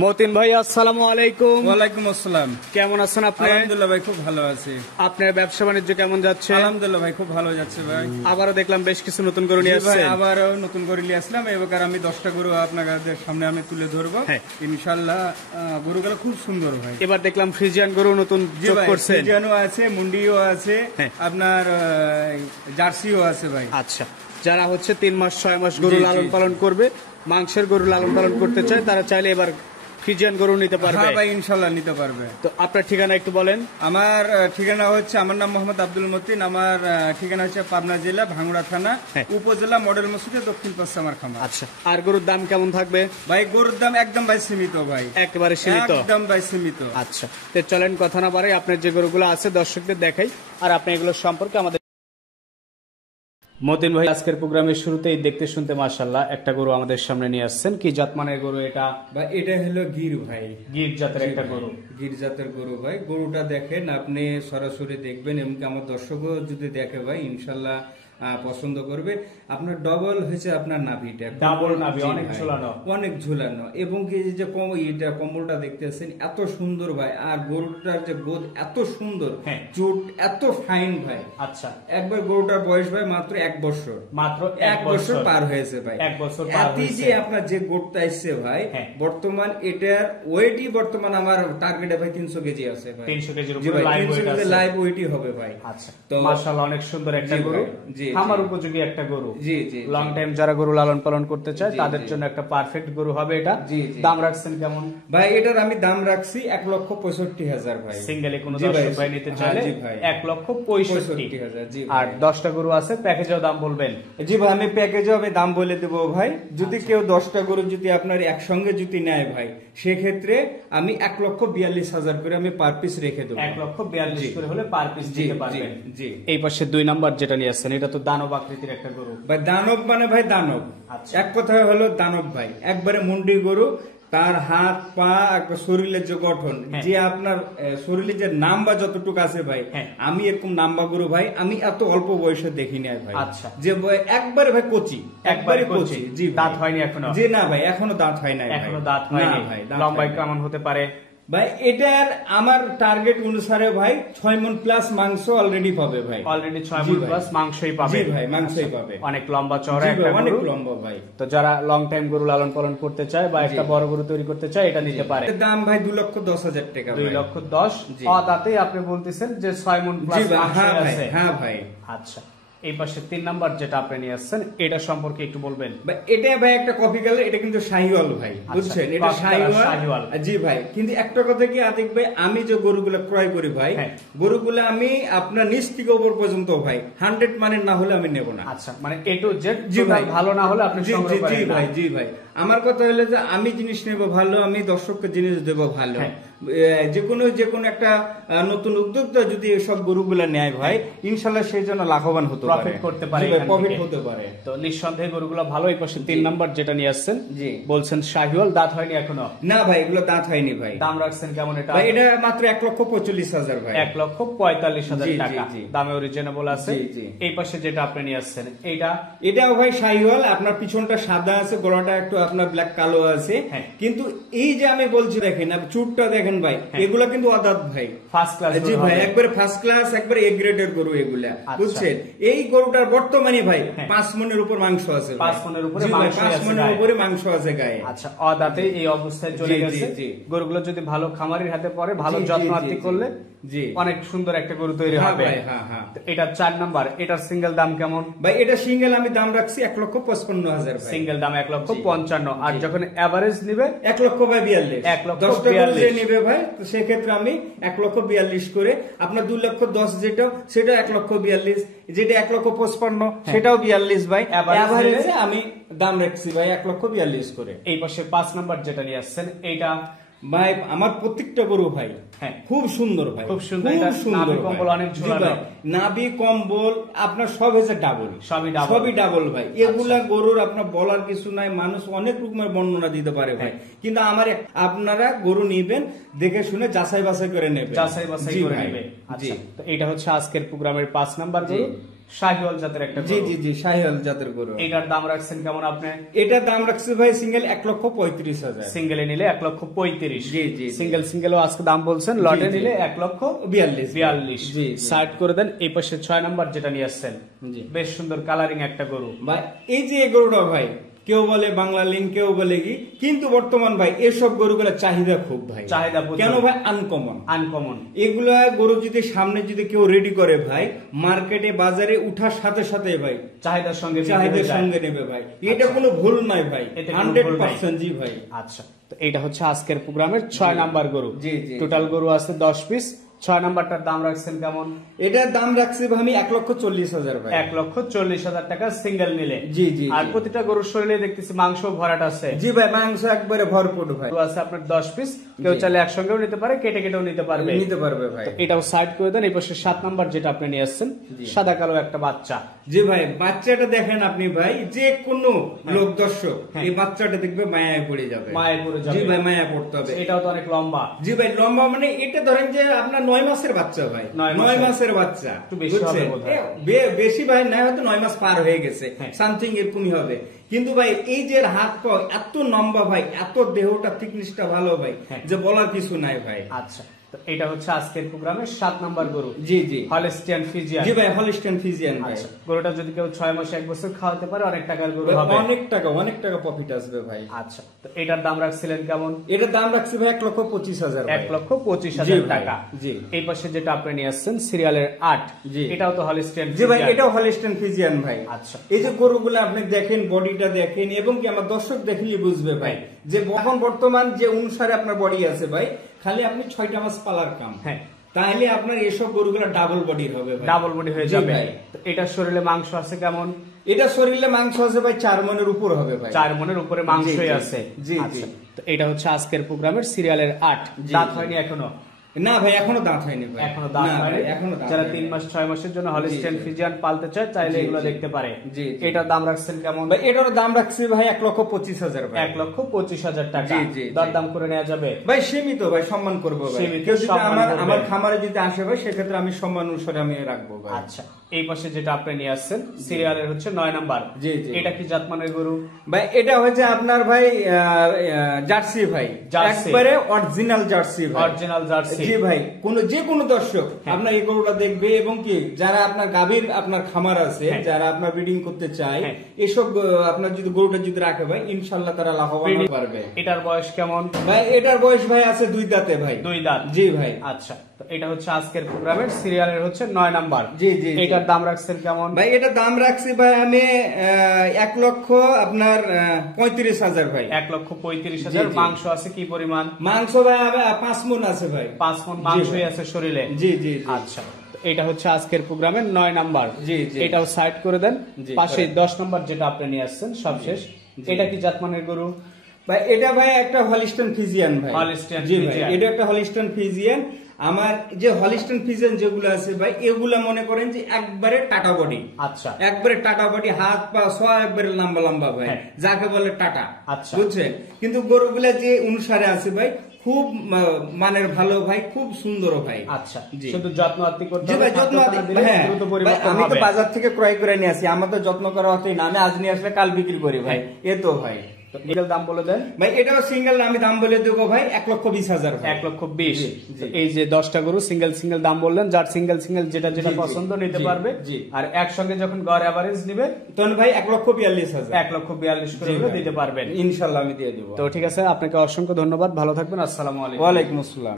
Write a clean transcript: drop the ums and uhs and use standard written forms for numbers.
মতিন ভাই, আসসালামু আলাইকুম। ওয়ালাইকুম আসসালাম। কেমন আছেন আপনি? আলহামদুলিল্লাহ ভাই, খুব ভালো আছি। আপনার ব্যবসা বাণিজ্য কেমন যাচ্ছে? আলহামদুলিল্লাহ ভাই, খুব ভালো যাচ্ছে ভাই। আবারও দেখলাম বেশ কিছু নতুন গরু নিয়ে আসছেন। আবারও নতুন গরু নিয়ে আসলাম। এবার আমি 10টা গরু আপনাদের সামনে আমি তুলে ধরবো ইনশাআল্লাহ। গরুগুলো খুব সুন্দর ভাই। এবার দেখলাম ফ্রিজিয়ান গরু নতুন যোগ করছেন। ফ্রিজিয়ানও আছে, মুন্ডিও আছে, আপনার জার্সিও আছে ভাই। আচ্ছা, যারা হচ্ছে 3 মাস 6 মাস গরু লালন পালন করবে, মাংসের গরু লালন পালন করতে চায়, তারা চাইলে এবার ফ্রিজিয়ান গরু নিতে পারবে। হ্যাঁ ভাই, ইনশাআল্লাহ নিতে পারবে। তো আপনার ঠিকানা একটু বলেন। আমার ঠিকানা হচ্ছে, আমার নাম মোহাম্মদ আব্দুল মতিন। আমার ঠিকানা হচ্ছে পাবনা জেলা ভাঙ্গুড়া থানা, উপজেলা মডেল মসজিদের দক্ষিণ পাশে আমার খামার। আচ্ছা, আর গরুর দাম কেমন থাকবে ভাই? গরুর দাম একদম ভাই সীমিত ভাই, একেবারে সীমিত, একদম ভাই সীমিত। আচ্ছা, তো চলেন কথা না বাড়াই, আপনার যে গরুগুলো আছে দর্শকদের দেখাই, আর আপনি এগুলো সম্পর্কে আমাদের। মতিন ভাই, আজকের প্রোগ্রামের শুরুতেই দেখতে শুনতে মাশাআল্লাহ একটা গরু আমাদের সামনে নিয়ে আসছেন। কি জাতমানের গরু এটা? ভাই এটা হলো গির ভাই, গির জাতের একটা গরু। গির জাতের গরু ভাই। গরুটা দেখেন, আপনি সরাসরি দেখবেন, এমনকি আমার দর্শকও যদি দেখে ভাই ইনশাআল্লাহ পছন্দ করবে। আপনার ডবল হয়েছে আপনার নাভিটা, ডাবল নাভি, অনেক ঝুলানো, অনেক ঝুলানো। এবং কি যে এটা কম্বলটা দেখতেছেন এত সুন্দর ভাই, আর গরুটার যে গোদ এত সুন্দর, চুট এত ফাইন ভাই। আচ্ছা, একবার গরুটার বয়স ভাই মাত্র 1 বছর, মাত্র 1 বছর পার হয়েছে ভাই। 1 বছর পার হয়েছে। যে আপনার যে গোটটা এসছে ভাই, বর্তমান এটার ওয়েটই বর্তমান আমার টার্গেটে ভাই 300 কেজি আছে ভাই। 300 কেজির উপরে লাইভ ওয়েটই হবে ভাই। আচ্ছা, তো মাশাআল্লাহ অনেক সুন্দর একটা গরু, জি, খামার উপযোগী একটা গরু। জি জি, লং টাইম যারা গরু লালন পালন করতে চায় তাদের জন্য একটা পারফেক্ট গরু হবে এটা। দাম রাখছেন কেমন ভাই? এটার আমি দাম রাখছি 1,65,000 ভাই। সিঙ্গেলে কোনো দর্শক ভাই নিতে চাইলে 1,65,000। জি, আর 10টা গরু আছে, প্যাকেজেও দাম বলবেন? জি ভাই, আমি প্যাকেজেও আমি দাম বলে দেবো ভাই। যদি কেউ 10টা গরু যদি আপনার একসঙ্গে যদি নেয় ভাই, সেক্ষেত্রে আমি 1,42,000 করে আমি পার পিস রেখে দেবো। 1,42,000 করে হলে পার পিস দিতে পারবেন। জি। এই পাশে 2 নাম্বার যেটা নিয়ে আসছেন, এটা তো দানব আকৃতির একটা গরু ভাই। দানব মানে ভাই দানব, এক কথায় হলো দানব ভাই। একবারে মুন্ডি গরু, তার হাত পা একবার শরীরের যে গঠন, যে আপনার শরীরে যে নাম্বা যতটুকু আছে ভাই, আমি এরকম নাম্বা গরু ভাই আমি এত অল্প বয়সে দেখি নাই ভাই। আচ্ছা, যে একবারে ভাই কচি, একবারে কচি। জি, দাঁত হয়নি এখনো? জি না ভাই, এখনো দাঁত হয় নাই, এখনো দাঁত হয়নি ভাই। লম্বাই কেমন হতে পারে ভাই? এটার আমার টার্গেট অনুসারে ভাই 6 মণ প্লাস মাংস অলরেডি পাবে ভাই। অলরেডি 6 মণ প্লাস মাংসই পাবে। জি ভাই, মাংসই পাবে। অনেক লম্বা চওড়া একটা গরু, অনেক লম্বা ভাই। তো যারা লং টাইম গরু লালন পালন করতে চায় বা একটা বড় গরু তৈরি করতে চায়, এটা নিতে পারে। দাম ভাই 2,10,000 টাকা। 2,10,000। দাঁতেই আপনি বলতেছেন যে 6 মণ প্লাস মাংস আছে। হ্যাঁ ভাই। আচ্ছা, এই পাশে 3 নাম্বার যেটা আপনি নিয়ে আসছেন, এটা সম্পর্কে একটু বলবেন? এটা ভাই একটা কপি কালার, এটা কিন্তু শাহিওয়াল ভাই, বুঝছেন? এটা শাহিওয়াল। জি ভাই, কিন্তু একটা কথা কি আতিক ভাই, আমি যে গরুগুলো ক্রয় করি ভাই, গরুগুলো আমি আপনার নিচ থেকে উপর পর্যন্ত ভাই 100 মানের না হলে আমি নেব না। আচ্ছা, মানে A to Z ভালো না হলে আপনি সংগ্রহ করেন না? জি ভাই, জি ভাই। আমার কথা হলো যে আমি জিনিস নেব ভালো, আমি দর্শককে জিনিস দেব ভালো। যে কোনো একটা নতুন উদ্যোক্তা যদি এসব গরুগুলা নেয় ভাই, ইনশাআল্লাহ সেই জন্য লাভবান হতে পারে, প্রফিট করতে পারে, প্রফিট হতে পারে। তো নিঃসন্দেহে গরুগুলো ভালো। এই পাশে 3 নাম্বার যেটা নিয়ে আসছেন, জি বলছেন শাহিওয়াল, দাঁত হয়নি এখনো? না ভাই, এগুলো দাঁত হয়নি ভাই। দাম রাখছেন কেমন এটা? ভাই এটা মাত্র 1,45,000 ভাই। 1,45,000 টাকা, দামে রিজনেবল আছে। এই পাশে যেটা আপনি নিয়ে আসছেন, এটাও ভাই শাহিওয়াল। আপনার পিছনটা সাদা আছে, গলাটা একটু আপনার ব্ল্যাক কালো আছে, কিন্তু এই যে আমি বলছি দেখেন, চুটটা দেখেন ভাই, এগুলা কিন্তু আদাত ভাই, ফার্স্ট ক্লাস। জি ভাই, একবারে ফার্স্ট ক্লাস, একবারে এ গ্রেডের গরু এগুলা, বুঝছেন? এই গরুটার বর্তমানে ভাই 5 মণের উপর মাংস আছে, 5 মণের উপরে 5 মণের উপরে মাংস আছে গায়ে। আচ্ছা, অদাতে এই অবস্থায় চলে গেছে। গরুগুলো যদি ভালো খামারির হাতে পড়ে, ভালো যত্ন করলে অনেক সুন্দর একটা গরু তৈরি হবে। এটা 4 নাম্বার, এটার সিঙ্গেল দাম কেমন ভাই? এটা সিঙ্গেল আমি দাম রাখছি 1,55,000। সিঙ্গেল দাম 1,55,000, আর যখন এভারেজ নিবে 1,42,000। 10টা নিবে ভাই, তো সেক্ষেত্রে আমি 1,42,000 করে, আপনার 2,10,000 যেটা, সেটা 1,42,000, যেটা 1,55,000 সেটাও 42 ভাই। এভারেজে আমি দাম রাখছি ভাই 1,42,000 করে। এই পাশে 5 নাম্বার যেটা নিয়ে আসছেন, এইটা ভাই আমার প্রত্যেকটা গরু ভাই খুব সুন্দর ভাই, খুব সুন্দর। নাভি কম্বল অনেক ঝুলানো, নাভি কম্বল আপনার সব হয়েছে ডাবল, সবই ডাবল ভাই। এগুলা গরুর আপনার বলার কিছু নাই, মানুষ অনেক রকমের বর্ণনা দিতে পারে ভাই, কিন্তু আপনারা গরু নিবেন দেখে শুনে যাচাই বাছাই করে নেবেন, যাচাই বাছাই করে নেবেন। আচ্ছা, তো এটা হচ্ছে আজকের প্রোগ্রামের 5 নাম্বার গরু। শাহিওয়াল জাতের একটা জি জি জি শাহিওয়াল জাতের গরু। এটার দাম রাখছেন কেমন আপনি? এটার দাম রাখছে ভাই সিঙ্গেল 1,35,000। সিঙ্গেলে নিলে 1,35,000। জি জি সিঙ্গেলও আজকে দাম বলছেন, লটে নিলে 1,42,000। জি সাইড করে দেন। এই পাশে 6 নাম্বার যেটা নিয়ে আসছেন, বেশ সুন্দর কালারিং একটা গরু ভাই। এই যে গরুটা ভাই কেউ বলে বাংলা লিঙ্ক, কেউ বলে কি, কিন্তু বর্তমান ভাই এসব গরুগুলোর চাহিদা খুব ভাই, চাহিদা কেন ভাই? আনকমন এগুলা গরু যদি সামনে যদি কেউ রেডি করে ভাই, মার্কেটে বাজারে উঠার সাথে সাথে ভাই চাহিদার সঙ্গে নেবে ভাই। এটা কোনো ভুল নাই ভাই, 100% জি ভাই। আচ্ছা, তো এটা হচ্ছে আজকের প্রোগ্রামের 6 নাম্বার গরু। জি জি টোটাল গরু আছে 10 পিস। 6 নাম্বারটার দাম রাখছেন কেমন? এটার দাম রাখছি আমি 1,40,000 ভাই। 1,40,000 টাকা সিঙ্গেল নিলে। জি জি। আর প্রতিটা গরুর শরীরে দেখতেছি মাংস ভরাট আছে। জি ভাই, মাংস একবারে ভরপুর ভাই। আছে আপনার 10 পিস, কেউ চাইলে একসঙ্গেও নিতে পারে, কেটেও নিতে পারবে ভাই। এটাও সাইড করে দেন। এই পাশে 7 নাম্বার যেটা আপনি নিয়ে আসছেন, সাদা কালো একটা বাচ্চা। জি ভাই, বাচ্চাটা দেখেন আপনি ভাই, যে কোনো লোক দর্শক এই বাচ্চাটা দেখবে মায়ায় পড়ে যাবে। জি ভাই, মায়া পড়তে হবে। এটাও তো অনেক লম্বা। জি ভাই, লম্বা মানে এটা ধরেন যে আপনার 9 মাসের বাচ্চা ভাই, 9 মাসের বাচ্চা। বেশি ভাই না, হয়তো 9 মাস পার হয়ে গেছে, সামথিং এরকমই হবে। কিন্তু ভাই এই যে হাত পা এত লম্বা ভাই, এত দেহটা থিকনেসটা ভালো ভাই, যে বলার কিছু নাই ভাই। আচ্ছা, এটা হচ্ছে আজকের প্রোগ্রামের 7 নাম্বার গরু। জি জি, হলস্টিয়ান ফ্রিজিয়ান। জি ভাই, হলস্টিয়ান ফ্রিজিয়ান ভাই। গরুটা যদি কেউ 6 মাস 1 বছর খাওয়াতে পারে, অনেক টাকার গরু হবে। অনেক টাকা প্রফিট আসবে ভাই। আচ্ছা, তো এটার দাম রাখছিলেন কেমন? এটার দাম রাখছি ভাই 1,25,000। 1,25,000 টাকা। জি। এই পাশে যেটা আপনি নিয়ে আসছেন সিরিয়ালের 8, এটাও তো হলস্টিয়ান। জি ভাই, এটাও হলস্টিয়ান ফ্রিজিয়ান ভাই। আচ্ছা, এই যে গরুগুলো আপনি দেখেন, বডিটা দেখেন, এবং কি আমার দর্শক দেখলেই বুঝবে ভাই যে এখন বর্তমান যে অনুসারে আপনার বডি আছে ভাই, খালি আপনি 6টা মাস পালার কাম, তাহলে আপনার এসব গরুগুলো ডাবল বডি হবে ভাই, ডাবল বডি হয়ে যাবে। এটার শরীরে মাংস আছে কেমন? এটা শরীরে মাংস আছে ভাই 4 মণের উপর হবে ভাই, 4 মণের উপরে মাংসই আছে। জি জি। তো এটা হচ্ছে আজকের প্রোগ্রামের সিরিয়ালের 8। দাঁত হয়নি এখনো? না ভাই, এখনো দাঁত হয়নি ভাই, এখনো দাঁত হয়নি। যারা 3 মাস 6 মাসের জন্য হলস্টিয়ান ফ্রিজিয়ান পালতে চায়, চাইলে এগুলো দেখতে পারে। এটার দাম রাখছেন কেমন ভাই? এটার দাম রাখছি ভাই 1,25,000 ভাই। 1,25,000 টাকা। দরদাম করে নেওয়া যাবে ভাই? সীমিত ভাই, সম্মান করবো ভাই। কেউ যদি আমার খামারে যদি আসে ভাই, সেক্ষেত্রে আমি সম্মান অনুসারে আমি রাখবো ভাই। আচ্ছা, এই পাশে যেটা আপনি নিয়ে আসছেন সিরিয়ালের হচ্ছে 9 নাম্বার। জি জি। এটা কি জাতমানের গরু ভাই? এটা হচ্ছে আপনার ভাই জার্সি ভাই, একবারে অরিজিনাল জার্সি ভাই। Original jersey. জি ভাই, যে কোনো দর্শক আপনার এই গরুটা দেখবে, এবং কি যারা আপনার গাভীর আপনার খামার আছে, যারা আপনার ব্রিডিং করতে চায়, এসব আপনার যদি গরুটা যদি রাখে ভাই, ইনশাআল্লাহ তারা লাভবান হতে পারবে। এটার বয়স কেমন ভাই? এটার বয়স ভাই আছে 2 দাঁতে ভাই। 2 দাঁত। জি ভাই। আচ্ছা, তো এটা হচ্ছে আজকের প্রোগ্রামের সিরিয়ালের হচ্ছে 9 নাম্বার। জি জি। এটার দাম রাখছেন কেমন ভাই? এটার দাম রাখছি ভাই আমি 1,35,000 ভাই। 1,35,000। মাংস আছে কি পরিমাণ? মাংস ভাই 5 মণ আছে ভাই। 5 মণ মাংসই আছে শরীরে। জি জি। আচ্ছা, এটা হচ্ছে আজকের প্রোগ্রামের 9 নাম্বার। জি জি। এটাও সাইড করে দেন। পাশে 10 নাম্বার যেটা আপনি নিয়ে আসছেন সবশেষ, এটা কি জাতমানের গরু ভাই? এটা ভাই একটা হলস্টিয়ান ফ্রিজিয়ান ভাই। হলস্টিয়ান। জি ভাই, এটা একটা হলস্টিয়ান ফ্রিজিয়ান। আমার যে হলস্টিয়ান ফ্রিজিয়ান যেগুলো আছে ভাই, এগুলা মনে করেন যে একবারে টাটা বডি। আচ্ছা, একবারে টাটা বডি, হাত পা সব একবারে লম্বা লম্বা ভাই, যাকে বলে টাটা। আচ্ছা, বুঝছেন? কিন্তু গরুগুলা যে অনুসারে আছে ভাই, খুব মানের ভালো ভাই, খুব সুন্দর ভাই। আচ্ছা, শুধু যত্ন আত্তি করতে হবে। জি ভাই, যত্ন আত্তি। হ্যাঁ, আমি তো বাজার থেকে ক্রয় করে নিয়ে আসি, আমার তো যত্ন করা হতেই না। আমি আজ নিয়ে আসলে কাল বিক্রি করি ভাই, এ তো ভাই। সিঙ্গেল দাম বলে দেন ভাই। এটাও সিঙ্গেল আমি দাম বলে দেবো ভাই 1,20,000। 1,20,000। এই যে 10টা গরু সিঙ্গেল দাম বললেন, যার সিঙ্গেল যেটা পছন্দ নিতে পারবে। আর একসঙ্গে যখন গড় এভারেজ নিবে, তখন ভাই 1,42,000। 1,42,000 করে দিতে পারবেন ইনশাআল্লাহ, আমি দিয়ে দেবো। তো ঠিক আছে, আপনাকে অসংখ্য ধন্যবাদ, ভালো থাকবেন। আসসালামু আলাইকুম। ওয়ালাইকুম আসসালাম।